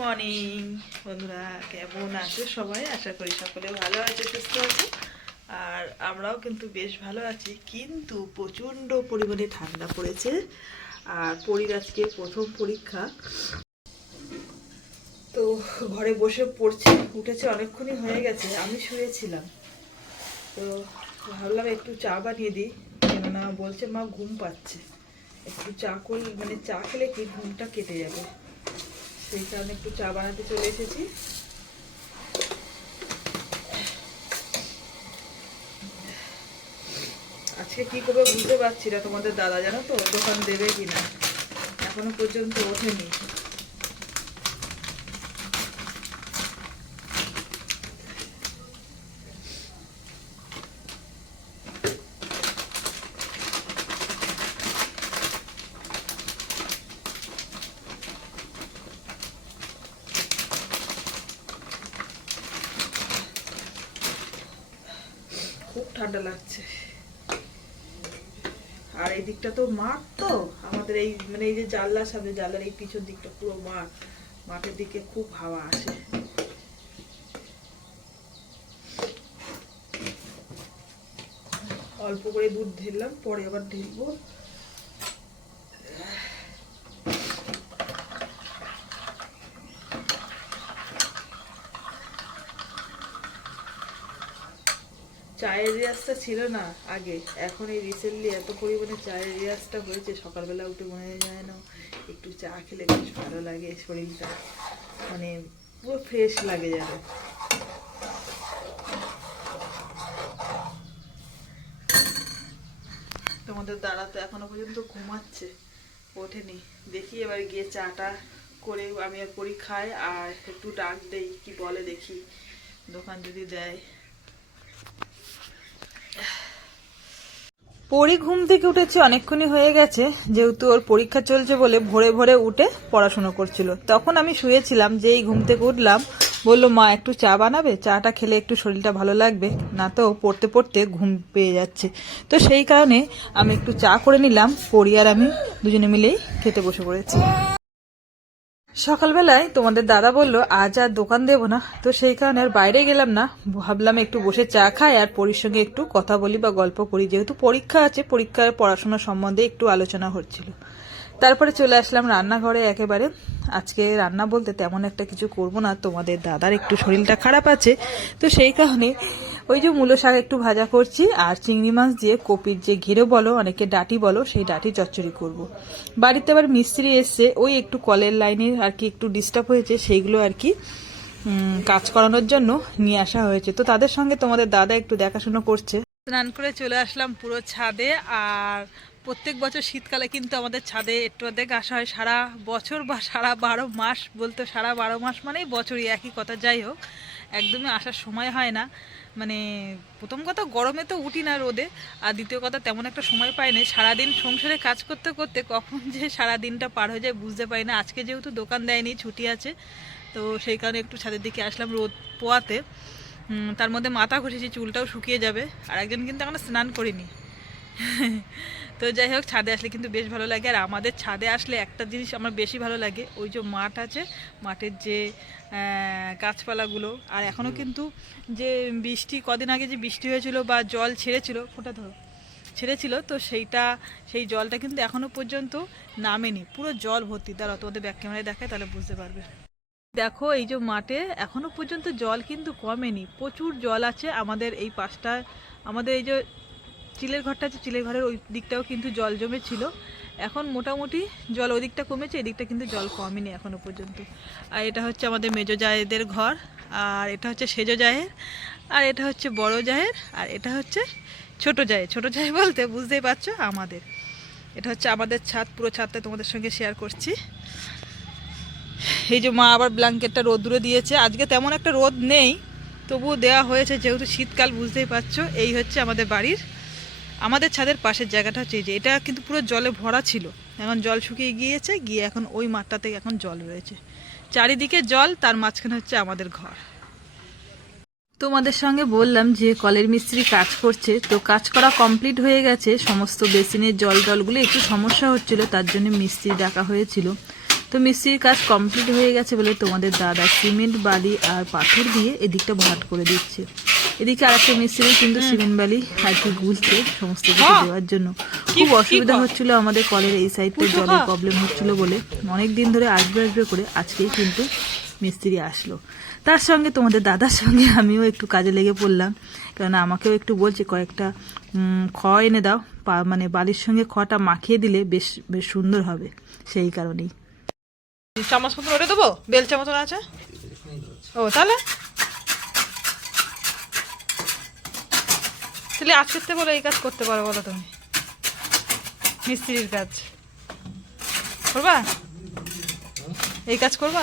Morning বন্ধুরা, কেমন আছো সবাই? আশা করি সকলে ভালো আছে, সুস্থ আছে। আর আমরাও কিন্তু বেশ ভালো আছি। কিন্তু প্রচণ্ড পরিমাণে ঠান্ডা পড়েছে। আর পরীর আজকে প্রথম পরীক্ষা। তো ঘরে বসে পড়ছে, উঠেছে, অনেকক্ষণই হয়ে গেছে, আমি শুয়েছিলাম। তো ভাবলাম একটু চা বানিয়ে দিই, কেননা বলছে মা ঘুম পাচ্ছে। একটু চা করলে মানে চা খেলে কি ঘুমটা কেটে যাবে? সেই কারণে একটু চা বানাতে চলে এসেছি। আজকে কি করবে বুঝতে পারছি না তোমাদের দাদা জানো তো, দোকান দেবে কিনা? এখনও পর্যন্ত ওঠেনি খুব ঠান্ডা লাগছে। আর এই দিকটা তো মাঠ তো, আমাদের এই মানে এই যে জানলার সামনে, জানলার এই পিছন দিকটা পুরো মাঠ। মাঠের দিকে খুব হাওয়া আসে। অল্প করে দুধ ঢেললাম, পরে আবার ঢেলবো। চায়ের রেয়াজটা ছিল না আগে। এখন এই রিসেন্টলি এত পরিমাণে চায়ের রেয়াজটা হয়েছে, সকালবেলা উঠে মনে যায় না একটু চা খেলে বেশ ভালো লাগে শরীরটা। মানে পুরো ফ্রেশ লাগে যেন। তোমাদের দাঁড়া তো এখনও পর্যন্ত ঘুমাচ্ছে, ওঠেনি। দেখি এবার গিয়ে চাটা করে আমি আর করি খাই আর একটু ডাক দেই, কি বলে দেখি। দোকান যদি দেয়। পরি ঘুম থেকে উঠেছে, অনেকক্ষণই হয়ে গেছে। যেহেতু ওর পরীক্ষা চলছে বলে ভোরে ভোরে উঠে পড়াশুনো করছিল। তখন আমি শুয়েছিলাম, যেই ঘুম থেকে উঠলাম, বলল, মা, একটু চা বানাবে? চাটা খেলে একটু শরীরটা ভালো লাগবে। না তো, পড়তে পড়তে ঘুম পেয়ে যাচ্ছে। তো সেই কারণে আমি একটু চা করে নিলাম। পরি আর আমি দুজনে মিলেই খেতে বসে পড়েছি। সকালবেলায় তোমাদের দাদা বলল, আজ আর দোকান দেবো না। তো সেই কারণে আর বাইরে গেলাম না। ভাবলাম একটু বসে চা খাই আর পরীর সঙ্গে একটু কথা বলি বা গল্প করি। যেহেতু পরীক্ষা আছে, পরীক্ষার পড়াশোনা সম্বন্ধে একটু আলোচনা হচ্ছিল। তারপরে চলে আসলাম রান্নাঘরে একেবারে। আজকে রান্না বলতে তেমন একটা কিছু করব না। তোমাদের দাদার একটু শরীরটা খারাপ আছে। তো সেই কারণে ওই যে মূলো শাক একটু ভাজা করছি, আর চিংড়ি মাছ দিয়ে কপির যে ঘিরে বলো, অনেকে ডাটি বলো, সেই ডাটি চচ্চড়ি করব। বাড়িতে আবার মিস্ত্রি এসছে, ওই একটু কলের লাইনে আর কি একটু ডিস্টার্ব হয়েছে, সেইগুলো আর কি কাজ করানোর জন্য নিয়ে আসা হয়েছে। তো তাদের সঙ্গে তোমাদের দাদা একটু দেখাশুনো করছে। স্নান করে চলে আসলাম পুরো ছাদে, আর প্রত্যেক বছর শীতকালে কিন্তু আমাদের ছাদে একটু অর্ধেক আসা হয়, সারা বছর বা সারা বারো মাস বলতে সারা বারো মাস মানেই বছরই, একই কথা, যাই হোক, একদমই আসার সময় হয় না। মানে প্রথম কথা গরমে তো উঠি না রোদে, আর দ্বিতীয় কথা তেমন একটা সময় পাই না সারাদিন সংসারে কাজ করতে করতে কখন যে সারাদিনটা পার হয়ে যায় বুঝতে পারি না। আজকে যেহেতু দোকান দেয়নি, ছুটি আছে, তো সেই কারণে একটু ছাদের দিকে আসলাম রোদ পোয়াতে। তার মধ্যে মাথা ঘষেছি, চুলটাও শুকিয়ে যাবে। আর একজন কিন্তু এখনও স্নান করিনি। তো যাই হোক ছাদে আসলে কিন্তু বেশ ভালো লাগে। আর আমাদের ছাদে আসলে একটা জিনিস আমার বেশি ভালো লাগে ওই যে মাঠ আছে মাঠের যে গাছপালাগুলো। আর এখনও কিন্তু যে বৃষ্টি কদিন আগে যে বৃষ্টি হয়েছিল বা জল ছেড়েছিল ফোটা ধরো ছেড়েছিল তো সেইটা সেই জলটা কিন্তু এখনও পর্যন্ত নামেনি। পুরো জল ভর্তি। দাঁড়াও তোমাদের ব্যাক ক্যামেরায় দেখায় তাহলে বুঝতে পারবে। দেখো এই যে মাঠে এখনও পর্যন্ত জল কিন্তু কমেনি। প্রচুর জল আছে আমাদের এই পাশটায় আমাদের এই যে চিলের ঘরটা আছে, চিলের ঘরের ওই দিকটাও কিন্তু জল জমেছিল। এখন মোটামুটি জল ওই দিকটা কমেছে এই দিকটা কিন্তু জল কমেনি এখনও পর্যন্ত। আর এটা হচ্ছে আমাদের মেজো জায়েদের ঘর, আর এটা হচ্ছে সেজো জায়ের, আর এটা হচ্ছে বড় জায়ের, আর এটা হচ্ছে ছোট জায়ের। ছোট জায়ের বলতে বুঝতেই পারছ আমাদের। এটা হচ্ছে আমাদের ছাদ, পুরো ছাদটা তোমাদের সঙ্গে শেয়ার করছি। এই যে মা আবার ব্ল্যাঙ্কেটটা রোদ্দুরে দিয়েছে। আজকে তেমন একটা রোদ নেই, তবুও দেওয়া হয়েছে, যেহেতু শীতকাল, বুঝতেই পারছ। এই হচ্ছে আমাদের বাড়ির আমাদের ছাদের পাশের জায়গাটা হচ্ছে যে, এটা কিন্তু পুরো জলে ভরা ছিল। এখন জল শুকিয়ে গিয়েছে, গিয়ে এখন ওই মাঠটাতে এখন জল রয়েছে। চারিদিকে জল, তার মাঝখানে হচ্ছে আমাদের ঘর। তোমাদের সঙ্গে বললাম যে কলের মিস্ত্রি কাজ করছে, তো কাজ করা কমপ্লিট হয়ে গেছে, সমস্ত বেসিনের জল জলগুলো একটু সমস্যা হচ্ছিল, তার জন্য মিস্ত্রি ডাকা হয়েছিল। তো মিস্ত্রির কাজ কমপ্লিট হয়ে গেছে বলে তোমাদের দাদা সিমেন্ট, বালি আর পাথর দিয়ে এদিকটা ভাট করে দিচ্ছে। এদিকে আরেকটা মিস্ত্রি কিন্তু সিমেন্ট বালি আর কি গুলছে সমস্ত কিছু দেওয়ার জন্য। খুব অসুবিধা হচ্ছিল আমাদের কলের এই সাইডটা জলের প্রবলেম হচ্ছিল বলে। অনেক দিন ধরে আসবে আসবে করে আজকেই কিন্তু মিস্ত্রি আসলো। তার সঙ্গে তোমাদের দাদার সঙ্গে আমিও একটু কাজে লেগে পড়লাম। কেননা আমাকেও একটু বলছে কয়েকটা খ এনে দাও। মানে বালির সঙ্গে খটা মাখিয়ে দিলে বেশ বেশ সুন্দর হবে। সেই কারণেই। চামচ মতন ওটা দেবো? বেলচা মতন আছে? ও তাহলে? তাহলে আজকের থেকে বলে এই কাজ করতে পারো বলো তুমি। মিস্ত্রির কাজ। করবা? এই কাজ করবা?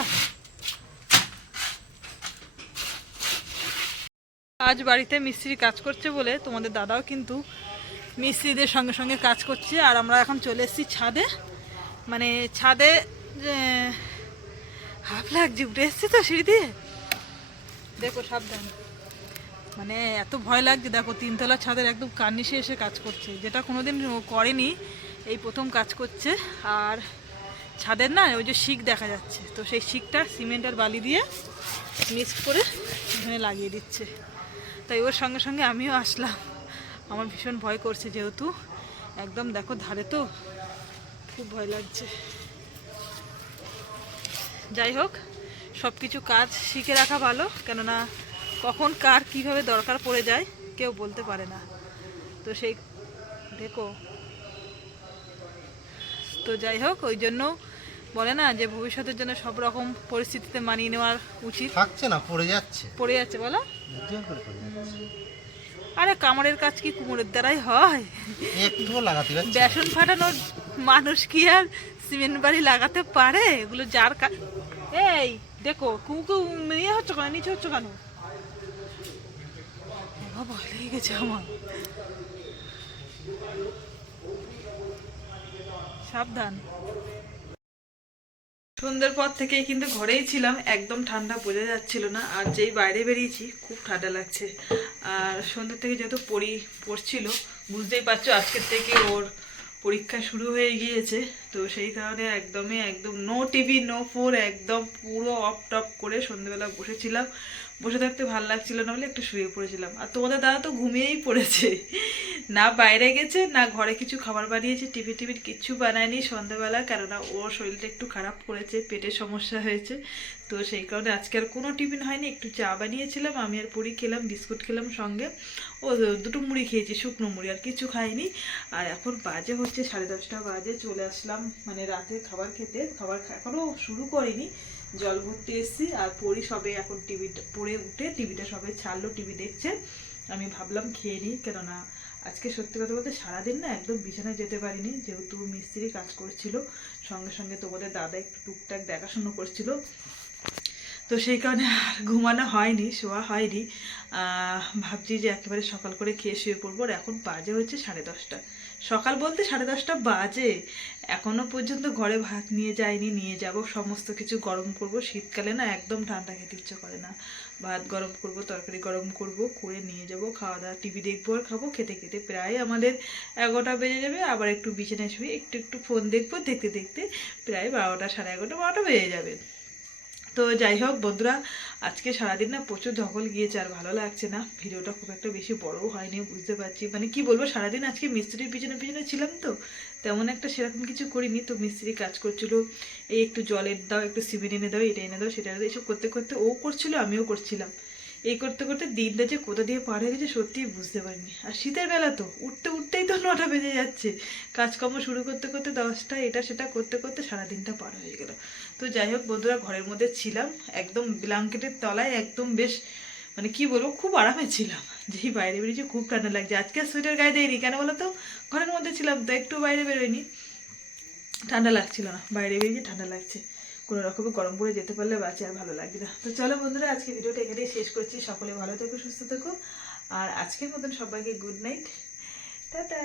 আজ বাড়িতে মিস্ত্রি কাজ করছে বলে তোমাদের দাদাও কিন্তু মিস্ত্রিদের সঙ্গে সঙ্গে কাজ করছে। আর আমরা এখন চলে এসেছি ছাদে। মানে ছাদে হাফ লাগছে, উঠে এসছি তো সিঁড়ি দিয়ে? দেখো, সাবধান। মানে এত ভয় লাগছে, দেখো তিনতলা ছাদের একদম কার্নিশে এসে কাজ করছে। যেটা কোনোদিন করেনি, এই প্রথম কাজ করছে। আর ছাদের না ওই যে শিক দেখা যাচ্ছে, তো সেই শিকটা সিমেন্ট আর বালি দিয়ে মিক্স করে এখানে লাগিয়ে দিচ্ছে। তাই ওর সঙ্গে সঙ্গে আমিও আসলাম। আমার ভীষণ ভয় করছে যেহেতু। একদম দেখো ধারে তো খুব ভয় লাগছে। যাই হোক সব কিছু কাজ শিখে রাখা ভালো, কেননা কখন কার কীভাবে দরকার পড়ে যায় কেউ বলতে পারে না। তো সেই দেখো। তো যাই হোক ওই জন্য বলে না যে ভবিষ্যতের জন্য সব রকম পরিস্থিতিতে মানিয়ে নেওয়ার উচিত। থাকছে না পড়ে যাচ্ছে। পড়ে যাচ্ছে বলো। আরে কামড়ের কাজ কি কুমোরের দ্বারাই হয়? লাগাতে বেসন ফাটানোর মানুষ কি আর সিমেন্ট বাড়ি লাগাতে পারে? এগুলো যার কা- এই দেখো কুকু নিয়ে হচ্ছে কেন? নিচে হচ্ছে কেন? বাবা, ভয় লেগে গেছে আমার। সাবধান। সন্ধ্যের পর থেকেই কিন্তু ঘরেই ছিলাম একদম ঠান্ডা বোঝা যাচ্ছিল না আর যেই বাইরে বেরিয়েছি খুব ঠান্ডা লাগছে। আর সন্ধ্যে থেকে যেহেতু পড়ি পড়ছিল বুঝতেই পারছ আজকের থেকে ওর পরীক্ষা শুরু হয়ে গিয়েছে তো সেই কারণে একদমই একদম নো টিভি নো ফোন একদম পুরো অফ টপ করে সন্ধ্যেবেলা বসেছিলাম। বসে থাকতে ভালো লাগছিল না বলে একটু শুয়ে পড়েছিলাম। আর তোমাদের দাদা তো ঘুমিয়েই পড়েছে। না বাইরে গেছে, না ঘরে কিছু খাবার বানিয়েছে, টিফিন টিফিন কিচ্ছু বানায়নি সন্ধ্যাবেলা, কেননা ওর শরীরটা একটু খারাপ করেছে, পেটের সমস্যা হয়েছে। তো সেই কারণে আজকে আর কোনো টিফিন হয়নি, একটু চা বানিয়েছিলাম, আমি আর পুরি খেলাম, বিস্কুট খেলাম সঙ্গে। ও দুটো মুড়ি খেয়েছি, শুকনো মুড়ি, আর কিছু খাইনি আর এখন বাজে হচ্ছে সাড়ে দশটা বাজে, চলে আসলাম মানে রাতে খাবার খেতে, খাবার খা- এখনও শুরু করিনি। জল ভর্তি এসেছি, আর পড়ি সবে এখন টিভিটা পড়ে উঠে টিভিটা সবে ছাড়লো টিভি দেখছে। আমি ভাবলাম খেয়ে নিই, কেননা আজকে সত্যি কথা বলতে সারাদিন না একদম বিছানায় যেতে পারিনি। যেহেতু মিস্ত্রি কাজ করছিল, সঙ্গে সঙ্গে তোমাদের দাদা একটু টুকটাক দেখাশোনা করছিল। তো সেই কারণে আর ঘুমানো হয়নি, শোয়া হয়নি। ভাবছি যে একেবারে সকাল করে খেয়ে শুয়ে পড়ব, আর এখন বাজে হচ্ছে সাড়ে দশটা। সকাল বলতে সাড়ে দশটা বাজে। এখনও পর্যন্ত ঘরে ভাত নিয়ে যাইনি, নিয়ে যাব। সমস্ত কিছু গরম করব। শীতকালে না একদম ঠান্ডা খেতে ইচ্ছে করে না। ভাত গরম করব, তরকারি গরম করব, করে নিয়ে যাব। খাওয়া দাওয়া টিভি দেখব আর খাব। খেতে খেতে প্রায় আমাদের এগারোটা বেজে যাবে। আবার একটু বিছানায় শুয়ে একটু একটু ফোন দেখব। দেখতে দেখতে প্রায় বারোটা, সাড়ে এগারোটা, বারোটা বেজে যাবে। তো যাই হোক বন্ধুরা, আজকে সারাদিন না প্রচুর ধকল গিয়েছে আর ভালো লাগছে না। ভিডিওটা খুব একটা বেশি বড়ও হয়নি, বুঝতে পারছি। মানে কি বলব, সারাদিন আজকে মিস্ত্রির পিছনে পিছনে ছিলাম তো, তেমন একটা সেরকম কিছু করিনি। তো মিস্ত্রি কাজ করছিল, এই একটু জলের দাও, একটু সিমেন্ট এনে দাও, এটা এনে দাও, সেটা এনে দাও, এসব করতে করতে ও করছিল, আমিও করছিলাম। এই করতে করতে দিনটা যে কোথা দিয়ে পার হয়ে গেছে সত্যিই বুঝতে পারিনি। আর শীতের বেলা তো, উঠতে উঠতেই তো নটা বেজে যাচ্ছে। কাজকর্ম শুরু করতে করতে দশটা, এটা সেটা করতে করতে সারাদিনটা পার হয়ে গেল। তো যাই হোক বন্ধুরা, ঘরের মধ্যে ছিলাম, একদম ব্ল্যাঙ্কেটের তলায় একদম বেশ মানে কি বলব, খুব আরামে ছিলাম। যেই বাইরে বেরিয়েছি খুব ঠান্ডা লাগছে। আজকে আর সোয়েটার গায়ে দেয়নি কেন বলো তো? ঘরের মধ্যে ছিলাম তো, একটু বাইরে বেরোয়নি। ঠান্ডা লাগছিল না, বাইরে বেরিয়ে ঠান্ডা লাগছে। কোনো রকমে গরম পড়ে যেতে পারলে বাঁচে আর ভালো লাগবে না। তো চলো বন্ধুরা, আজকে ভিডিওটা এখানেই শেষ করছি। সকলে ভালো থেকো, সুস্থ থেকো। আর আজকের মতন সবাইকে গুড নাইট টাটা!